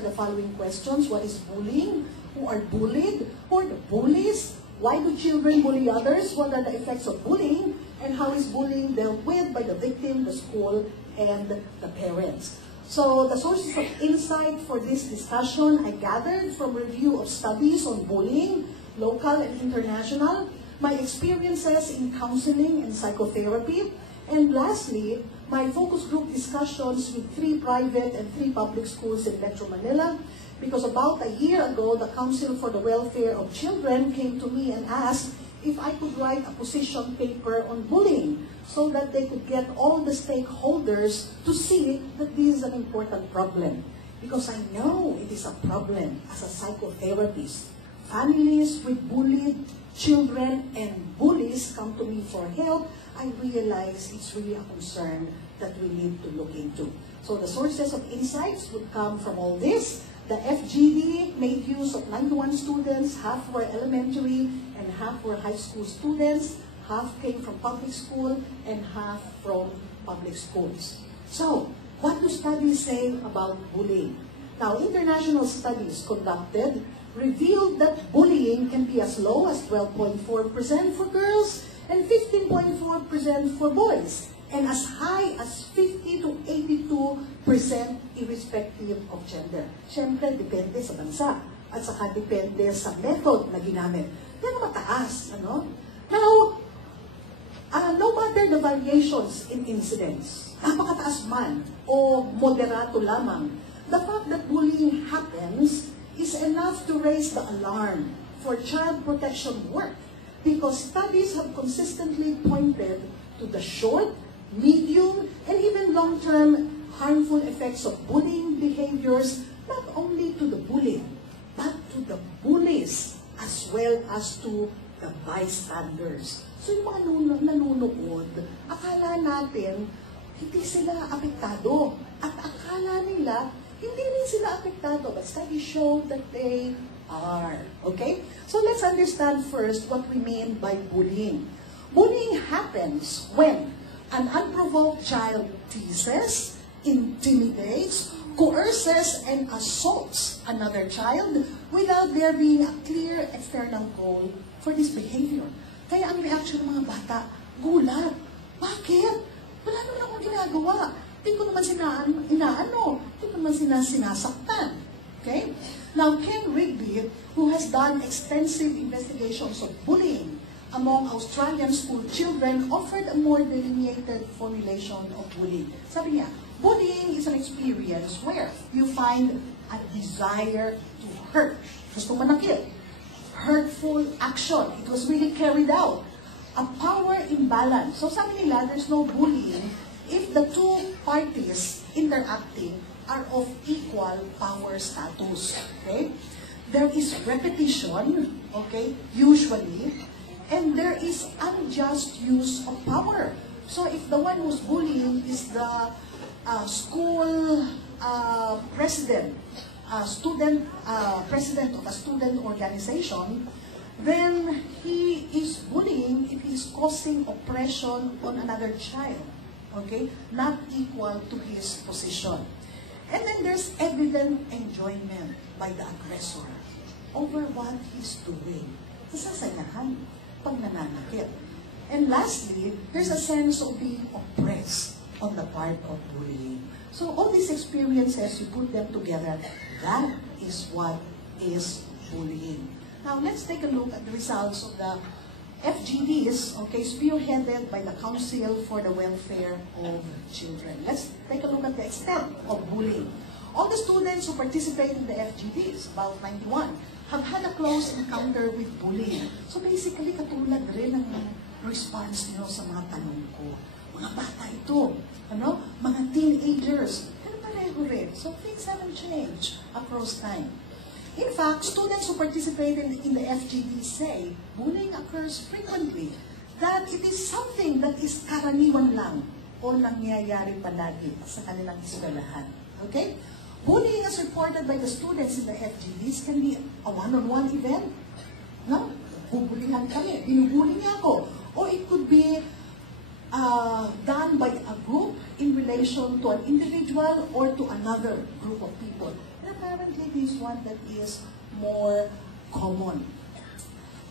the following questions. What is bullying? Who are bullied? Who are the bullies? Why do children bully others? What are the effects of bullying? And how is bullying dealt with by the victim, the school, and the parents? So the sources of insight for this discussion I gathered from review of studies on bullying, local and international, my experiences in counseling and psychotherapy, and lastly, my focus group discussions with 3 private and 3 public schools in Metro Manila, because about a year ago, the Council for the Welfare of Children came to me and asked if I could write a position paper on bullying so that they could get all the stakeholders to see that this is an important problem. Because I know it is a problem as a psychotherapist. Families with bullied children and bullies come to me for help. I realize it's really a concern that we need to look into. So the sources of insights would come from all this. The FGD made use of 91 students, half were elementary and half were high school students, half came from public school and half from public schools. So, what do studies say about bullying? Now, international studies conducted revealed that bullying can be as low as 12.4% for girls and 15.4% for boys, and as high as 50 to 82% irrespective of gender. Siyempre, depende sa bansa at saka depende sa method na ginamit. Pero mataas, ano? Now, no matter the variations in incidents, napakataas man o moderato lamang, the fact that bullying happens is enough to raise the alarm for child protection work, because studies have consistently pointed to the short, medium, and even long-term harmful effects of bullying behaviors, not only to the bullied, but to the bullies, as well as to the bystanders. So yung mga nanonood, akala natin, hindi sila apektado. At akala nila, hindi rin sila apektado. But studies show that they are. Okay? So let's understand first what we mean by bullying. Bullying happens when an unprovoked child teases, intimidates, coerces, and assaults another child without there being a clear external goal for this behavior. Kaya ang reaction ng mga bata, gulat. Bakit? Wala naman akong ginagawa. Hindi ko naman hindi ko naman sinasaktan. Okay? Now, Ken Rigby, who has done extensive investigations of bullying among Australian school children, offered a more delineated formulation of bullying. Sabi niya, bullying is an experience where you find a desire to hurt. Gusto manakit. Hurtful action. It was really carried out. A power imbalance. So sabi nila, there's no bullying if the two parties interacting are of equal power status. Okay? There is repetition, okay, usually, and there is unjust use of power. So if the one who's bullying is the school president, president of a student organization, then he is bullying if he is causing oppression on another child, okay, not equal to his position. And then there's evident enjoyment by the aggressor over what he's doing. Nasasayahan pag nananakit. And lastly, there's a sense of being oppressed on the part of bullying. So all these experiences, you put them together, that is what is bullying. Now let's take a look at the results of the FGDs, okay, spearheaded by the Council for the Welfare of Children. Let's take a look at the extent of bullying. All the students who participate in the FGDs, about 91, have had a close encounter with bullying. So basically, katulad rin ng response nyo sa mga tanong ko. Mga bata ito, ano? Mga teenagers, pero pareho rin. So things haven't changed across time. In fact, students who participate in the FGD say bullying occurs frequently, that it is something that is karaniwan lang o nangyayari palagi sa kanilang eskwelahan. Okay? Bullying as reported by the students in the FGDs can be a one-on-one event. No? Bubulingan kami, binubuli niya ako. Or it could be done by a group in relation to an individual or to another group of people. And apparently, is one that is more common.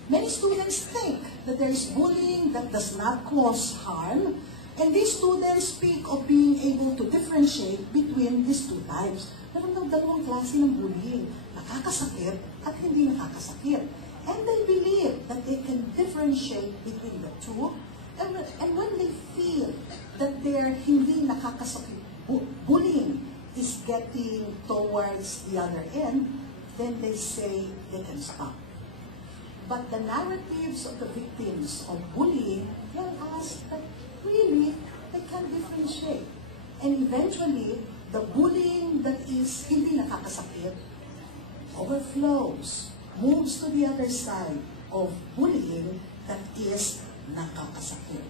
Many students think that there is bullying that does not cause harm, and these students speak of being able to differentiate between these two types. Meron daw dalawang klase ng bullying, nakakasakit at hindi nakakasakit. And they believe that they can differentiate between the two, and when they feel that their hindi nakakasakit bullying is getting towards the other end, then they say they can stop. But the narratives of the victims of bullying tell us that really they can differentiate. And eventually, the bullying that is hindi nakakasakit overflows, moves to the other side of bullying that is nakakasakit.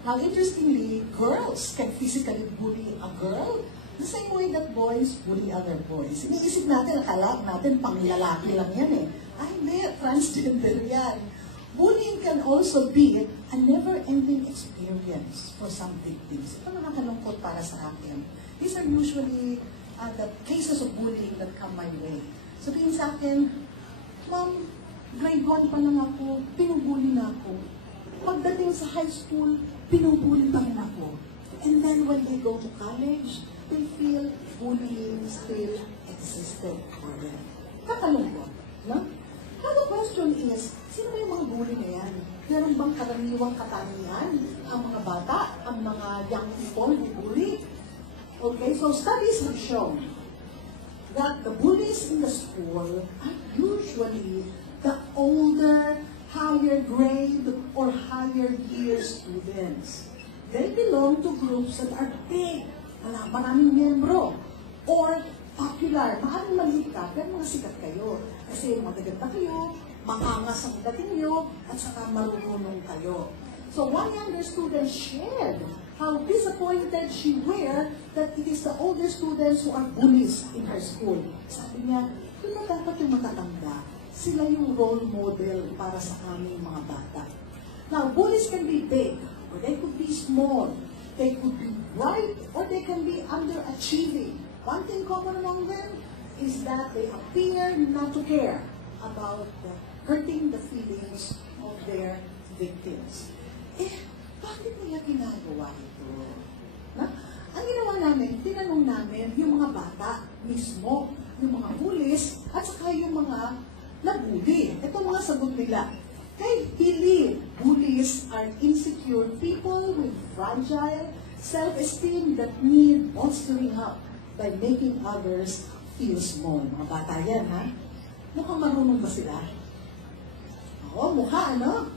Now, interestingly, girls can physically bully a girl the same way that boys bully other boys. Iniisip natin, akala natin panglalaki lang yan eh. Ay, hindi, transgender yan. Bullying can also be a never-ending experience for some victims. Ito nakakalungkot para sa akin. These are usually the cases of bullying that come my way. Sabihin sa akin, Ma'am, grade 1 pa lang ako, pinubully na ako. Pagdating sa high school, pinubully pa rin ako. And then when they go to college, they feel bullying still existed for them. Kakalungkot, no? Now the question is, sino yung mga bully na yan? Meron bang karaniwang katangian ang mga bata, ang mga young people who bully? Okay, so studies have shown that the bullies in the school are usually the older, higher grade or higher year students. They belong to groups that are big, maraming membro, or popular, maaaring maliit ka, pero mga sikat kayo. Kasi magaganda kayo, maangas ang dating nyo, at saka marunong kayo. So one younger student shared how disappointed she were that it is the older students who are bullies in her school. Sabi niya, yun na dapat yung matatanda. Sila yung role model para sa aming mga bata. Now, bullies can be big, or they could be small. They could be bright, or they can be underachieving. One thing common among them is that they appear not to care about hurting the feelings of their victims. Bakit nila ginagawa ito? Ang ginawa namin, tinanong namin yung mga bata mismo, yung mga bullies, at saka yung mga nabully. Ito mga sagot nila. They believe bullies are insecure people with fragile self-esteem that need bolstering up by making others feel small. Mga bata yan, ha? Mukhang marunong ba sila? Oo, mukha, ano?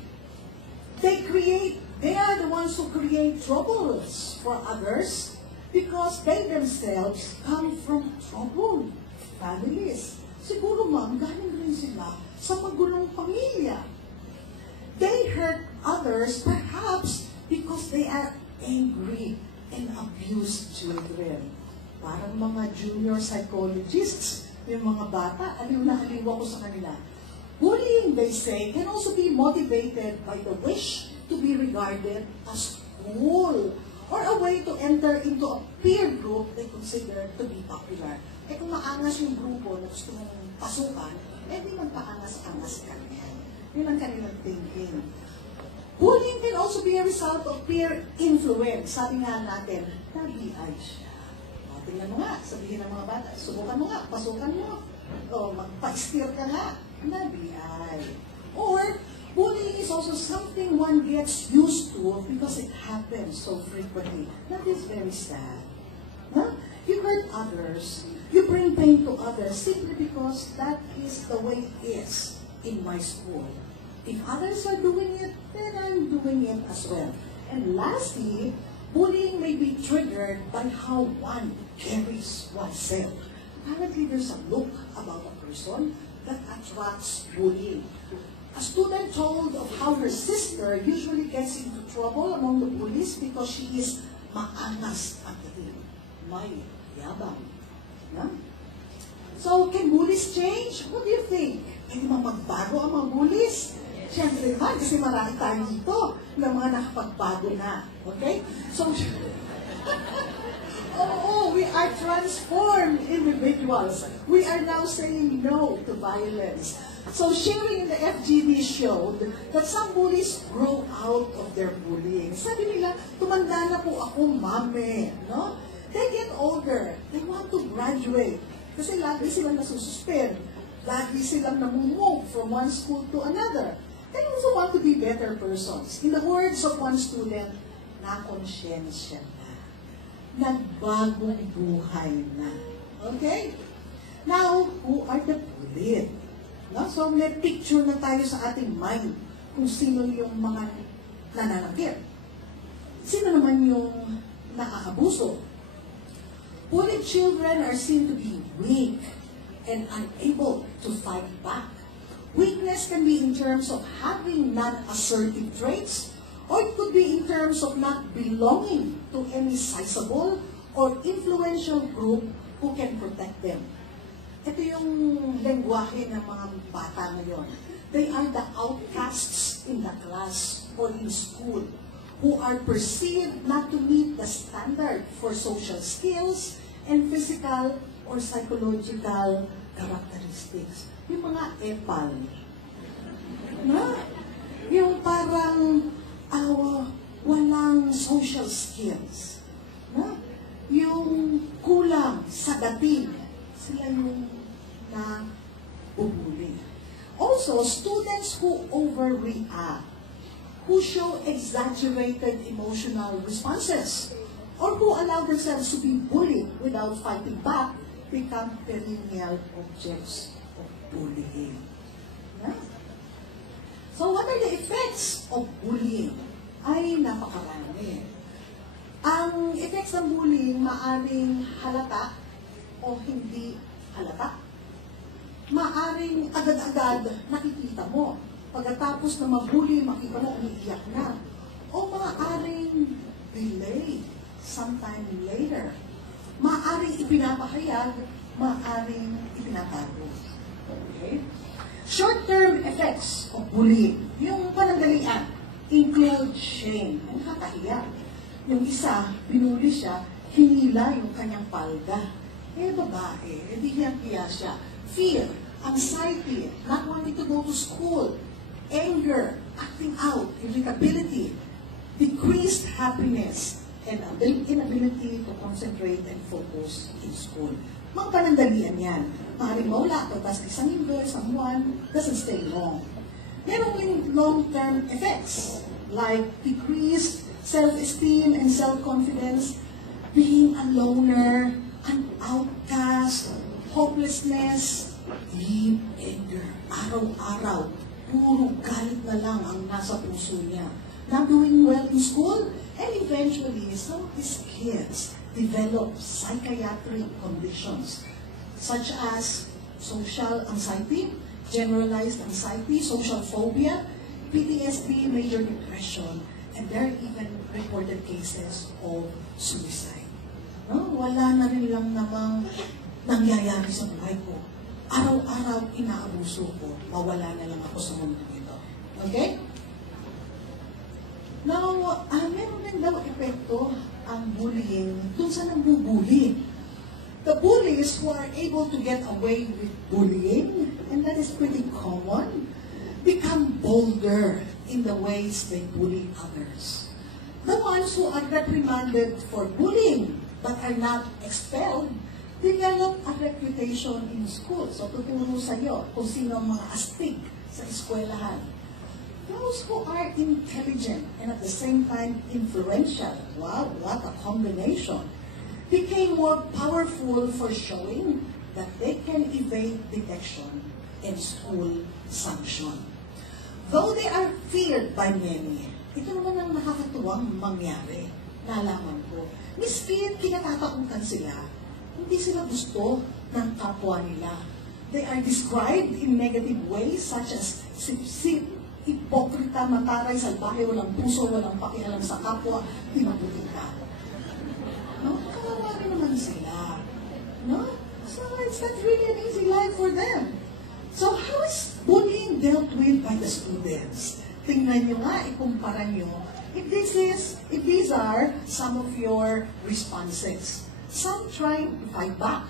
They are the ones who create troubles for others because they themselves come from troubled families. Siguro, ma'am, galing rin sila sa magulong pamilya. They hurt others perhaps because they are angry and abused children. Parang mga junior psychologists, yung mga bata, aliw na aliw ako sa kanila. Bullying, they say, can also be motivated by the wish to be regarded as cool or a way to enter into a peer group they consider to be popular. Eh kung maangas yung grupo na gusto mong pasukan, eh di magpaangas-angas ka niyan. Yun ang kanilang thinking. Bullying can also be a result of peer influence. Sabi nga natin, nabiay siya. O, tingnan mo nga, sabihin ng mga bata, subukan mo nga, pasukan mo. O, magpa-steer ka nga, nabiay. Or, bullying is also something one gets used to because it happens so frequently. That is very sad. Huh? You hurt others, you bring pain to others simply because that is the way it is in my school. If others are doing it, then I'm doing it as well. And lastly, bullying may be triggered by how one carries oneself. Apparently, there's a look about a person that attracts bullying. A student told of how her sister usually gets into trouble among the bullies because she is maangas at dating. May yabang. Yeah? So, can bullies change? What do you think? Pwede ba magbago ang mga bullies? Siyempre naman, kasi marami tayo dito na mga nakapagbago na. Okay? So, Oh, we are transformed individuals. We are now saying no to violence. So sharing in the FGD showed that some bullies grow out of their bullying. Sabi nila, tumanda na po ako, mami. No? They get older. They want to graduate. Kasi lagi silang nasususpend. Lagi silang namumove from one school to another. They also want to be better persons. In the words of one student, na-konsyensya na. Nagbagong buhay na. Okay? Now, who are the bullied? No? So, may picture na tayo sa ating mind kung sino yung mga nananakit. Sino naman yung nakaabuso? Bullied children are seen to be weak and unable to fight back. Weakness can be in terms of having non-assertive traits, or it could be in terms of not belonging to any sizable or influential group who can protect them. Ito yung lengguwahe ng mga bata ngayon. They are the outcasts in the class or in school who are perceived not to meet the standard for social skills and physical or psychological characteristics. Yung mga epal. Na? Yung parang walang social skills. Na? Yung kulang sa dating. Sila yung na-bubuli. Also, students who overreact, who show exaggerated emotional responses, or who allow themselves to be bullied without fighting back, become perennial objects of bullying. Yeah? So what are the effects of bullying? Ay, napakarami. Ang effects ng bullying maaring halata o hindi halata. Maaring agad-agad nakikita mo. Pagkatapos na mabully, makita mo umiiyak na. O maaaring delay, sometime later. Maaaring ipinapahayag, maaaring ipinatago. Okay? Short-term effects of bullying. Yung panandalian, include shame. Ang nakakahiya. Yung isa, binuli siya, hinila yung kanyang palda. Babae, hindi hiya siya. Fear, anxiety, not wanting to go to school, anger, acting out, irritability, decreased happiness, and inability to concentrate and focus in school. Mga panandalian yan. Maaaring mawala, tapos isang linggo, isang buwan, doesn't stay long. Meron din long-term effects, like decreased self-esteem and self-confidence, being a loner, an outcast, hopelessness, deep anger. Araw-araw, puro galit na lang ang nasa puso niya. Not doing well in school, and eventually, some of these kids develop psychiatric conditions, such as social anxiety, generalized anxiety, social phobia, PTSD, major depression, and there are even reported cases of suicide. No? Wala na rin lang namang nangyayari sa buhay ko. Araw-araw inaabuso ko, mawala na lang ako sa mundo ito. Okay? Now, meron din daw epekto ang bullying dun sa nambubuli. The bullies who are able to get away with bullying, and that is pretty common, become bolder in the ways they bully others. The ones who are reprimanded for bullying but are not expelled develop a reputation in school. So, tuturo sa iyo kung sino ang mga astig sa eskwelahan. Those who are intelligent and at the same time influential, wow, what a combination, became more powerful for showing that they can evade detection and school sanction. Though they are feared by many, ito naman ang nakakatuwang mangyari. Nalaman ko, miski kinatatakutan sila, hindi sila gusto ng kapwa nila. They are described in negative ways such as sip-sip, hipokrita, mataray, salbahe, walang puso, walang pakialam sa kapwa, di mabuting tao. No? Kawawa rin naman sila. No? So it's not really an easy life for them. So how is bullying dealt with by the students? Tingnan nyo nga, ikumpara nyo. If these are some of your responses. Some try to fight back.